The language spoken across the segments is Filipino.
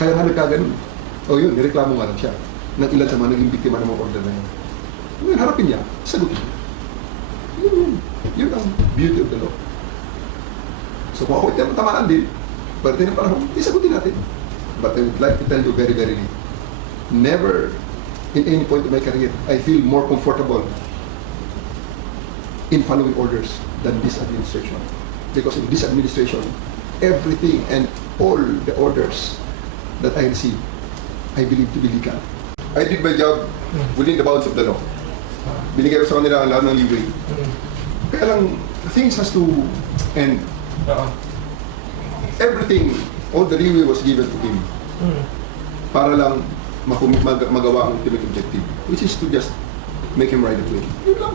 Kaya nga nagkaganon. O yun, nireklamo nga lang siya ng ilan sa mga naging biktima ng mga order na yun. Ngayon, harapin niya, sagutin niya. Yun ang beauty of the law. So kung ako ito tamaan din, pagdating ng panahon, isagutin natin. But I would like to tell you very, very never in any point of my career, I feel more comfortable in following orders than this administration. Because in this administration, everything and all the orders that I receive, I believe to be legal. I did my job within the bounds of the law. Binigay ko sa kanila ang lahat ng leeway. Kaya lang, things has to end. Everything, all the leeway was given to him. Para lang magawa ang ultimate objective, which is to just make him ride the plane. Yun lang.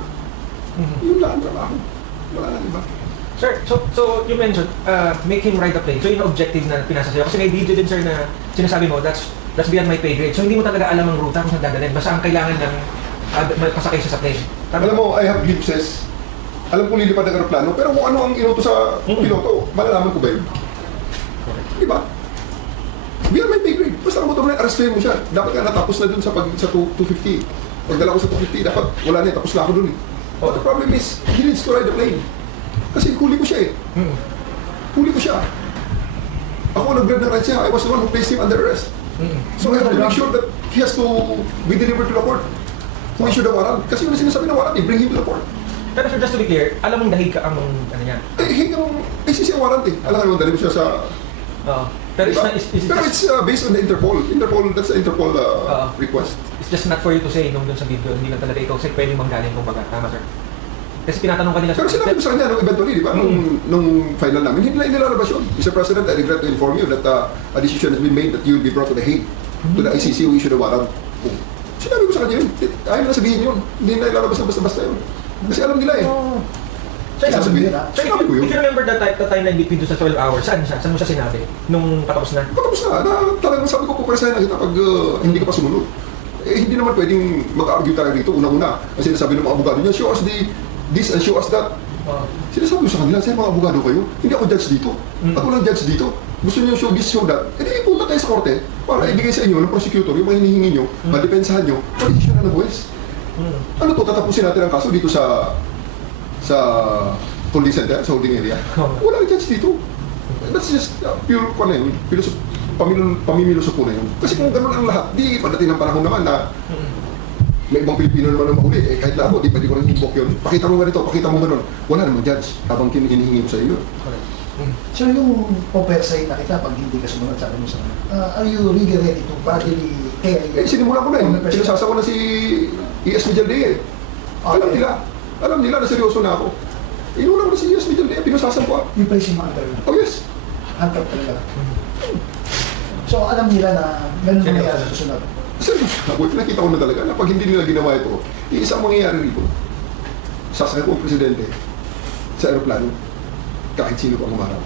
Yun lang ang trabaho. Wala na iba. Sir, so you mentioned make him ride the plane. So yung objective na pinasa sa'yo. Kasi may video din sir na sinasabi mo, that's beyond my pay grade. So hindi mo talaga alam ang ruta kung saan dadalhin. Basta ang kailangan ng pasakay siya sa plane. Alam mo, I have glimpses. Alam kong lilipad ng aeroplano, pero kung ano ang inuto sa piloto, malalaman ko ba yun? Diba? Beyond my pay grade. Basta ang motor na arrestuhin mo siya. Dapat ka natapos na dun sa 250. Pagdala ko sa 250, dapat wala na, tapos na ako dun eh. But the problem is, he needs to ride the plane. Kasi huli ko siya eh. Huli ko siya. Ako nag-grab ng ride siya. I was the one who placed him under arrest. So I have to make sure that he has to be delivered to the court. Kung issue the warrant. Kasi yung sinasabi ng warrant, bring him to the court. Pero sir, just to be clear, alam mong dahig ka ang ano niya? Yung ICC warrant eh. Alam mo, dali mo siya sa... Pero diba? Pero it's based on the Interpol. That's the Interpol request. It's just not for you to say nung dun sa video, hindi lang talaga ikaw kasi pwedeng manggaling kumbaga. Tama sir? Kasi tinatanong ka nila. Pero sinabi ko sa kanya, eventually, di ba? Nung final namin, hindi na nilalabas yun. Mr. President, I regret to inform you that a decision has been made that you will be brought to the Hague, to the ICC who issued the warrant. Sinabi ko sa kanya yun. Ayaw na sabihin yun. Hindi na ilalabas na basta-basta yun. Kasi alam nila eh. Sinabi ko yun. If you remember the timeline between sa 12 hours, saan siya? Saan mo siya sinabi? Nung patapos na? Patapos na. Talagang sabi ko, pupresahin na kita pag hindi ka pa sumunod. Eh, hindi naman pwedeng mag-argue tayo dito una-una. Kasi sinasabi ng mga abogado niya, show us this and show us that. Sinasabi ko sa kanila, sir, mga abogado kayo, hindi ako judge dito. At walang judge dito. Gusto niyo show this, show that. Eh, di punta tayo sa korte para ibigay sa inyo ng prosecutor yung mga hinihingi nyo, madepensahan nyo, pag-issue na ng buwes. Ano to, tatapusin natin ang kaso dito sa holding center, sa holding area. Walang judge dito. That's just pure pamimilusok po na yun. Kasi kung gano'n ang lahat, di pagdating ng panahon naman na may ibang Pilipino naman na mahuli, eh kahit na ako, di pwede ko rin invoke yun. Pakita mo ganito, pakita mo gano'n. Wala namang judge habang hinihingi ko sa iyo. So yung pumpersay na kita pag hindi ka sumunod sa akin mo sa are you really ready to bodily carry? Eh, sinimulan ko na yun. Sinasasa ko na si E.S. Mijaldea eh. Alam nila na seryoso na ako. Inulang ko na si E.S. Mijaldea, pinusasan ko. You place him under? Oh yes. Under talaga. So alam nila na ganun mangyayari sa susunod? Seryoso ako. Nakita ko na talaga na pag hindi nila ginawa ito, iisang mangyayari rito. Sasakay ko ang presidente sa aeroplano. Kahit sino pang umarap.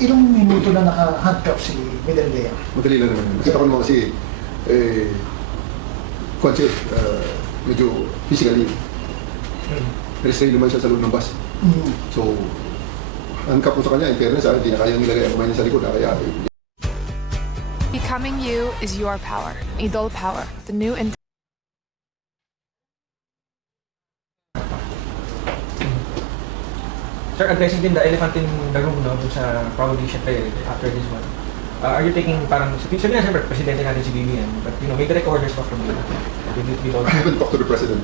Ilang minuto na naka-handcuff si Mijaldea? Madali lang naman. Nakita ko naman kasi, medyo physically, restrained naman siya sa loob ng bus. So, handcuff ko sa kanya, in fairness, hindi na kayang nilagay ang kamay niya sa likod. Kaya, Becoming you is your power. Idol Power, the new Sir, addressing din the elephant in the room, no? Dun sa probably syempre after this one. Are you taking parang, sabi nga siyempre, presidente natin si BBM, but you know, may direct orders pa from you. I haven't talked to the president.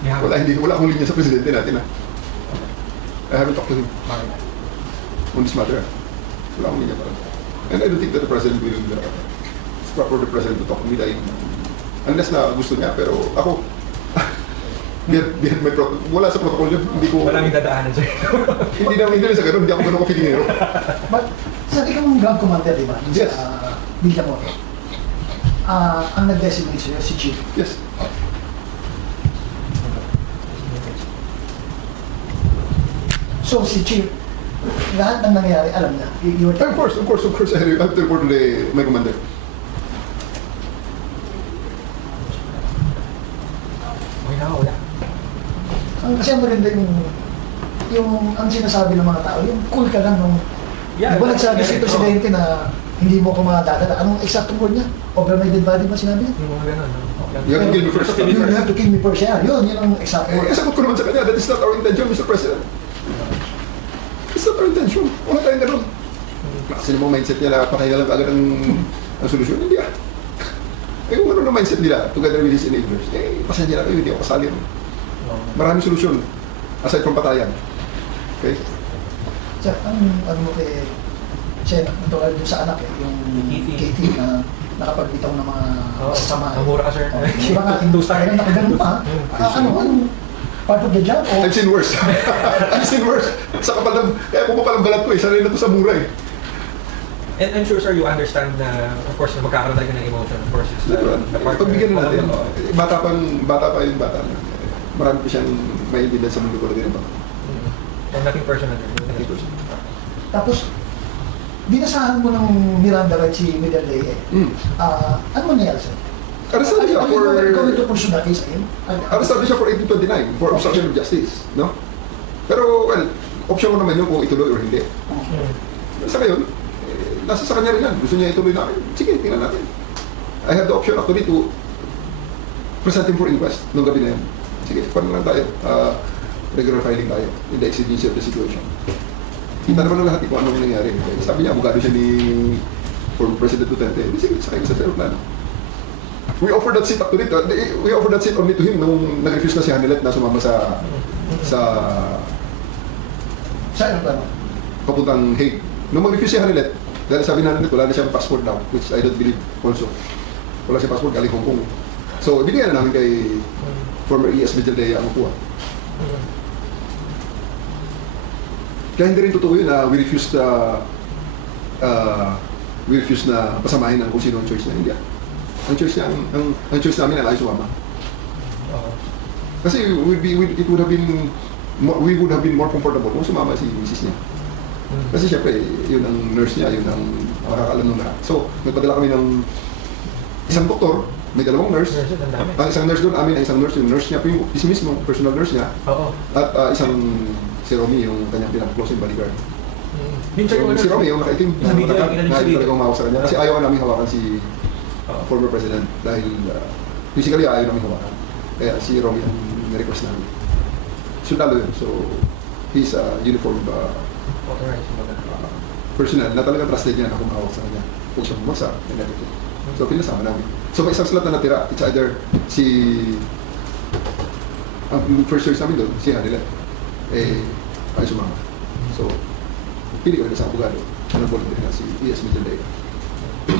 Wala akong linya sa presidente natin I haven't talked to him on this matter. Wala akong linya parang. And I don't think that the president will, it's proper for the president to talk to me dahil, unless na gusto niya, pero ako, wala sa protocol yun, hindi ko... Walang dadaanan, sir. hindi na sa ganun, hindi ako ganun ka-feelingero. But, sir, ikaw ang ground commander, di ba? Yes. Sa Villamoto. Ang nag-designate sa'yo, si Chief. Yes. So, si Chief, lahat ng nangyayari, alam na. Of course. I have to report to my commander. Wala. Kasi ang maganda yung ang sinasabi ng mga tao, yung cool ka lang nung... Yeah, diba nagsabi si Presidente na hindi mo ko madadala. Anong eksaktong word niya? Over-my-dead body ba sinabi niya? Yung mga ganun, no? You have to kill me first. Kill me You have to kill me first. Yun ang exact word. Sagot ko naman sa kanya, that is not our intention, Mr. President. It's not our intention. Wala tayong ganun. Kasi yung mga mindset nila, patay na lang agad ang solusyon. Hindi ah. Eh kung ano na mindset nila, together with these enablers, pasensya na kayo, hindi ako kasali. Maraming solusyon, aside from patayan. Okay? Sir, ano mo kay Sen, tulad yung sa anak yung Katie na nakapagbitaw ng mga masasama. Ang mura ka, sir. Di ba nga, kaya nakaganon pa, anong part of the job? O, I've seen worse. I've seen worse. Sa kapal ng, kaya pumapalang balat ko sanay na to sa mura And I'm sure, sir, you understand na, of course, na magkakaroon talaga ng emotion. Of course, it's the part Pagbigyan na natin. Oo. Bata pa yung bata. Marami pa siyang maiintindihan sa mundo ko na din ba? And nothing personal. tapos, binasahan mo ng Miranda rights si Medelley. Ano nangyari sir? Arrestado siya for... Are you going to pursue that case again? Arrestado siya for 1829 for obstruction of justice, no? Pero, well, option ko naman yun kung ituloy or hindi. Sa ngayon, nasa sa kanya rin yan. Gusto niya ituloy namin. Sige, tingnan natin. I have the option actually to present him for inquest nung gabi na yun. Sige, paano lang tayo? Regular filing tayo in the exigency of the situation. Kita naman ng lahat kung anong nangyari. Sabi niya, abogado siya ni former President Duterte. Sige, sakay sa aeroplano. We offered that seat actually. We offered that seat only to him nung nag-refuse na si Hanilet na sumama sa Sa aeroplano? papuntang Hague. Nung mag-refuse si Hanilet, dahil sabi na Hanilet, wala na siyang passport now, which I don't believe also. Wala siyang passport, galing Hong Kong. So, binigyan na namin kay former ES Medelley ang upuan. Kaya hindi rin totoo yun na we refused na pasamahin ng kung sino ang choice na India. Ang choice niya, ang choice namin ang ayaw sumama. Kasi we would have been more comfortable kung sumama si misis niya. Kasi syempre, yun ang nurse niya, yun ang makakalam ng lahat. So, nagpadala kami ng isang doktor, may dalawang nurse. Ang isang nurse doon, amin ang isang nurse, yung nurse niya, yung mismo, personal nurse niya. Oo. At isang si Romy, yung kanyang pinaka-close yung bodyguard. Yun, sir, Si Romy, yung nakaitim, Sa video, yung inanin sa video. talagang umawak sa kanya. Kasi ayaw namin hawakan si former president dahil physically ayaw namin hawakan. Kaya si Romy ang nirequest namin. Sundalo yun, so he's a uniformed authorized, kumbaga. personnel na talagang trusted niya na kumawak sa kanya. Huwag siya bumagsak and everything. So pinasama namin. So may isang slot na natira. It's either si ang first choice namin doon, si Hanilet. Ay sumama. So pili ko na sa abogado. Ano volunteer na si ES Medelley.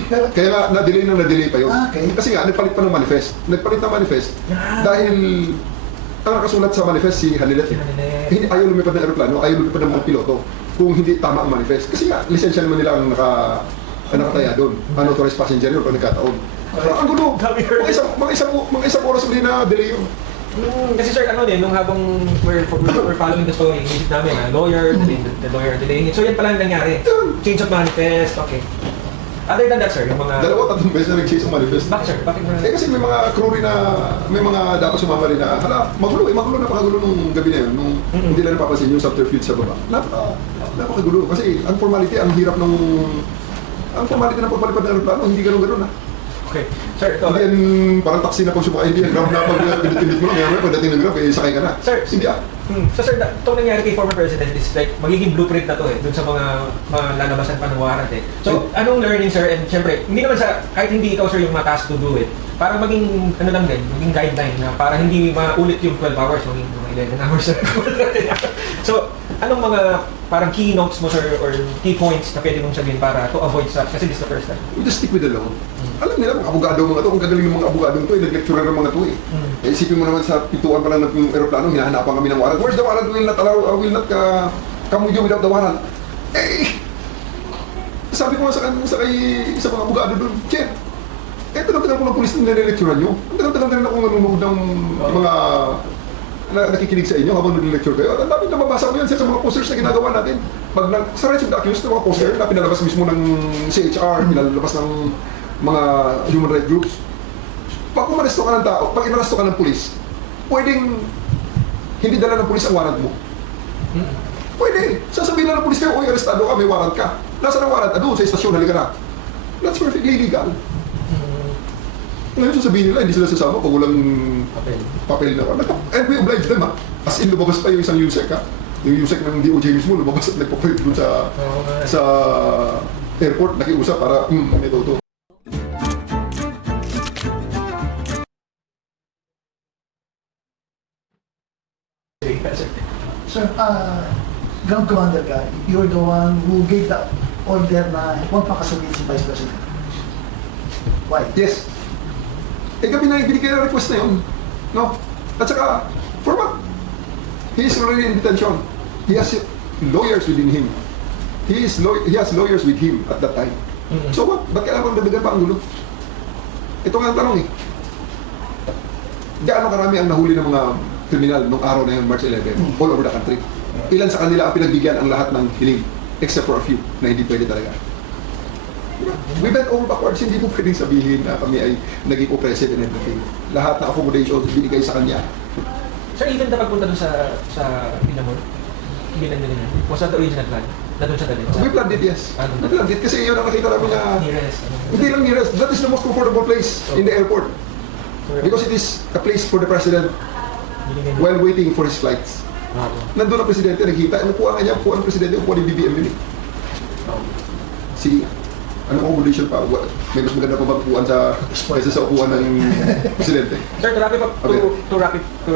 Pero, Kaya nga, na-delay pa yun. Okay. Kasi nga, nagpalit pa ng manifest. Nagpalit ng manifest dahil ang nakasulat sa manifest si Hanilet. Hindi, ayaw lumipad ng aeroplano, ayaw lumipad ng mga piloto kung hindi tama ang manifest. Kasi nga, lisensya naman nila ang nakataya doon. Unauthorized passenger yun pag nagkataon. Ang gulo. Mga isang oras uli na delay yun. Kasi sir, ano din, nung habang we're following the story, inisip namin, lawyer, the lawyer delaying it. So yan pala ang nangyari. Change of manifest, okay. Other than that, sir, yung mga... Tatlong beses na nag-chase ang manifest. Bakit, sir? Bakit mo Kasi may mga crew rin na, may mga dapat sumama rin na, magulo, napakagulo nung gabi na yun, nung hindi lang napapansin yung subterfuge sa baba. Napakagulo. Kasi ang formality, ang hirap ng pagpalipad ng aeroplano, hindi ganun-ganun ha. Okay. Sir, ito. Hindi yan, parang taxi na pag sumakay, hindi yan, grab na pag pinitindit mo lang, may pagdating ng grab, sakay ka na. Sir, Hindi ah. So sir, itong nangyari kay former president is like, magiging blueprint na to dun sa mga lalabasan pa ng warrant So, anong learning sir, and syempre, hindi naman sa, kahit hindi ikaw sir yung matask to do it, para maging, ano lang din, maging guideline na para hindi maulit yung 12 hours, maging mga 11 hours. So, anong mga parang key notes mo sir, or key points na pwede mong sabihin para to avoid such, kasi this is the first time. We just stick with the law. Alam nila kung abogado mga to, kung gagaling ng mga abogadong to, nag-lecturer ng mga to isipin mo naman sa pituan pa lang ng aeroplano, hinahanapan kami ng warrant. Where's the warrant? Will not come with you without the warrant. Sabi ko nga sa mga abogado doon, Chen, tagal-tagal ko ng pulis na nire-lecturean nyo. Ang tagal-tagal na rin ako nanonood ng mga nakikinig sa inyo habang nire-lecture kayo. Ang dami nababasa ko yan sa mga posters na ginagawa natin. Sa rights of the accused na mga poster na pinalabas mismo ng CHR, pinalabas ng mga human rights groups. Pag umaresto ka ng tao, pag inaresto ka ng pulis, pwedeng hindi dala ng pulis ang warrant mo. Pwede. Sasabihin lang ng pulis kayo, arestado ka, may warrant ka. Nasaan ang warrant? Doon sa istasyon, halika na. That's perfectly legal. Ngayon sasabihin nila, hindi sila sasama pag walang papel na. And we oblige them, ha? As in, lumabas pa yung isang USEC, ha? Yung USEC ng DOJ mismo, lumabas at nagpapalit doon sa airport, nakiusap para, may toto. Sir, ground commander ka, you're the one who gave the order na huwag pakasunin si Vice President. Why? Yes. Gabi na yung binigay na request na yun. No? At saka, for what? He is already in detention. He has lawyers within him. He has lawyers with him at that time. So what? Ba't kailangan dagdagan pa ang gulo? Ito nga ang tanong eh. Gaano karami ang nahuli ng mga kriminal nung araw na yun, March 11, all over the country? Ilan sa kanila ang pinagbigyan ang lahat ng hiling, except for a few na hindi pwede talaga. We bent over backwards, hindi mo pwedeng sabihin na kami ay naging oppressive and everything. Lahat na accommodations binigay sa kanya. Sir, even na pagpunta dun sa Pinamon, binanyan niya, was that the original plan? Na doon siya dalhin? We planned it, yes. We planned it kasi yun ang nakita namin na Nearest. hindi lang nearest. That is the most comfortable place in the airport. Because it is a place for the president while waiting for his flights. Nandun ang presidente, nakita, upuan nga niya, upuan ang presidente, upuan yung BBM yun eh. Sige, anong accommodation pa? May mas maganda pa ba upuan kaysa sa upuan ng presidente? Sir, to wrap it up, to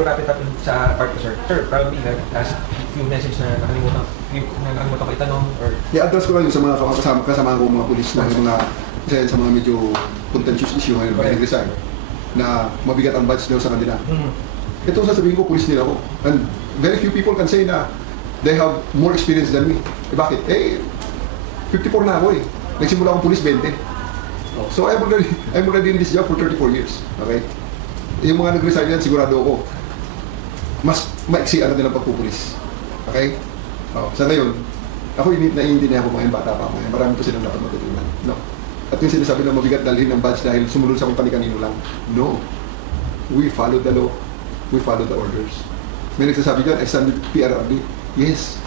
wrap it up sa part ko, sir. Sir, probably last few message na nakalimutan ko itanong or... I-address ko lang yung sa mga kasama ko mga pulis na yung mga kasi sa mga medyo contentious issue ngayon by nag-resign na mabigat ang badge nila sa kanila. Ito sasabihin ko, pulis nila ako. And very few people can say na they have more experience than me. Eh bakit? 54 na ako eh. Nagsimula akong pulis 20. So I'm already in this job for 34 years. Okay? Yung mga nag-resign yan, sigurado ako, mas maiksi ang nilang pagpupulis. Okay? Sa ngayon, ako naiintindihan ko mga bata pa ako. Marami ko silang dapat matutunan. No. At yung sinasabi na mabigat dalhin ng badge dahil sumunod sa kung kanino lang. No. We follow the law. We follow the orders. May nagsasabi dyan, I stand with PRRD. Yes.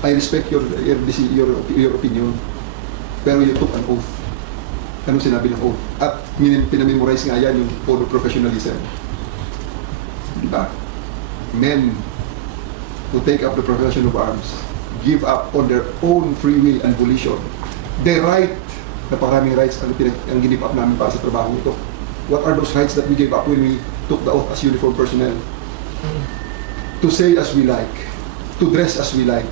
I respect your opinion. Pero you took an oath. Anong sinabi ng oath? At pinamemorize nga yan yung code of professionalism. Diba? Men who take up the profession of arms give up on their own free will and volition. They right, napakaraming rights ang give up namin para sa trabaho ito. What are those rights that we gave up when we took the oath as uniform personnel? To say as we like, to dress as we like,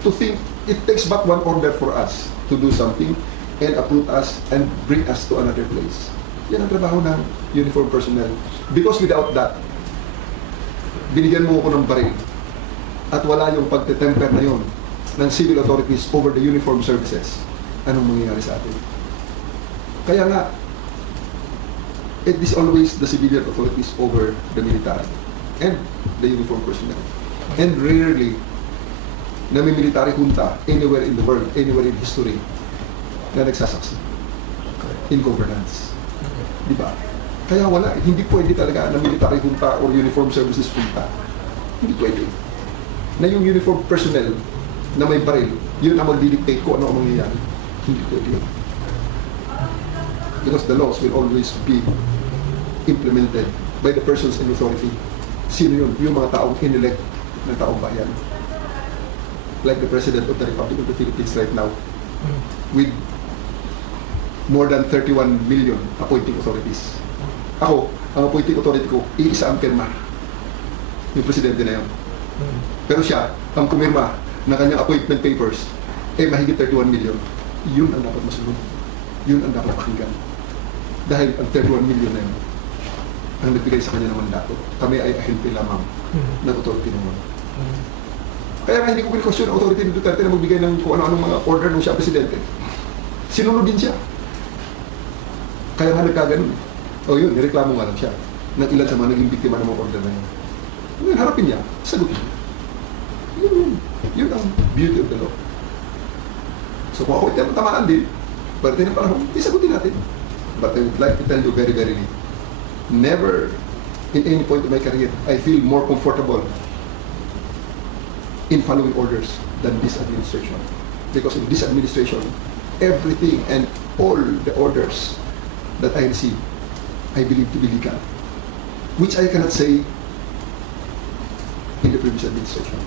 to think it takes but one order for us to do something and uproot us and bring us to another place. Yan ang trabaho ng uniform personnel. Because without that, binigyan mo ako ng baril at wala yung pagtetemper na yon ng civil authorities over the uniform services, anong mangyayari sa atin? Kaya nga, it is always the civilian authorities over the military and the uniform personnel. And rarely, na may military junta anywhere in the world, anywhere in history, na nagsasucceed in governance. Di ba? Kaya wala, hindi pwede talaga na military junta or uniform services junta. Hindi pwede. Na yung uniform personnel na may baril, yun ang mag-dictate ko ano ang mangyayari. Hindi pwede. Because the laws will always be implemented by the persons in authority. Sino yun? Yung mga taong inelect ng taong bayan. Like the President of the Republic of the Philippines right now, with more than 31 million appointing authorities. Ako, ang appointing authority ko, iisa ang pirma. Yung Presidente na yun. Pero siya, ang pumirma ng kanyang appointment papers, mahigit 31 million. Yun ang dapat masunod. Yun ang dapat pakinggan. Dahil ang 31 million na yun, ang nagbigay sa kanya ng mandato. Kami ay ahente lamang ng authority naman. Kaya nga hindi ko question ang authority ni Duterte na magbigay ng kung ano-anong mga order nung siya presidente. Sinunod din siya. Kaya nga nagkaganon. Yun, nireklamo nga lang siya ng ilan sa mga naging biktima ng mga order na yun. Ngayon, harapin niya, sagutin niya. Yun ang beauty of the law. So kung ako tamaan din, pagdating ng panahon, isagutin natin. But I would like to tell you very, very never in any point of my career, I feel more comfortable in following orders than this administration. because in this administration, everything and all the orders that I receive, I believe to be legal, which I cannot say in the previous administration.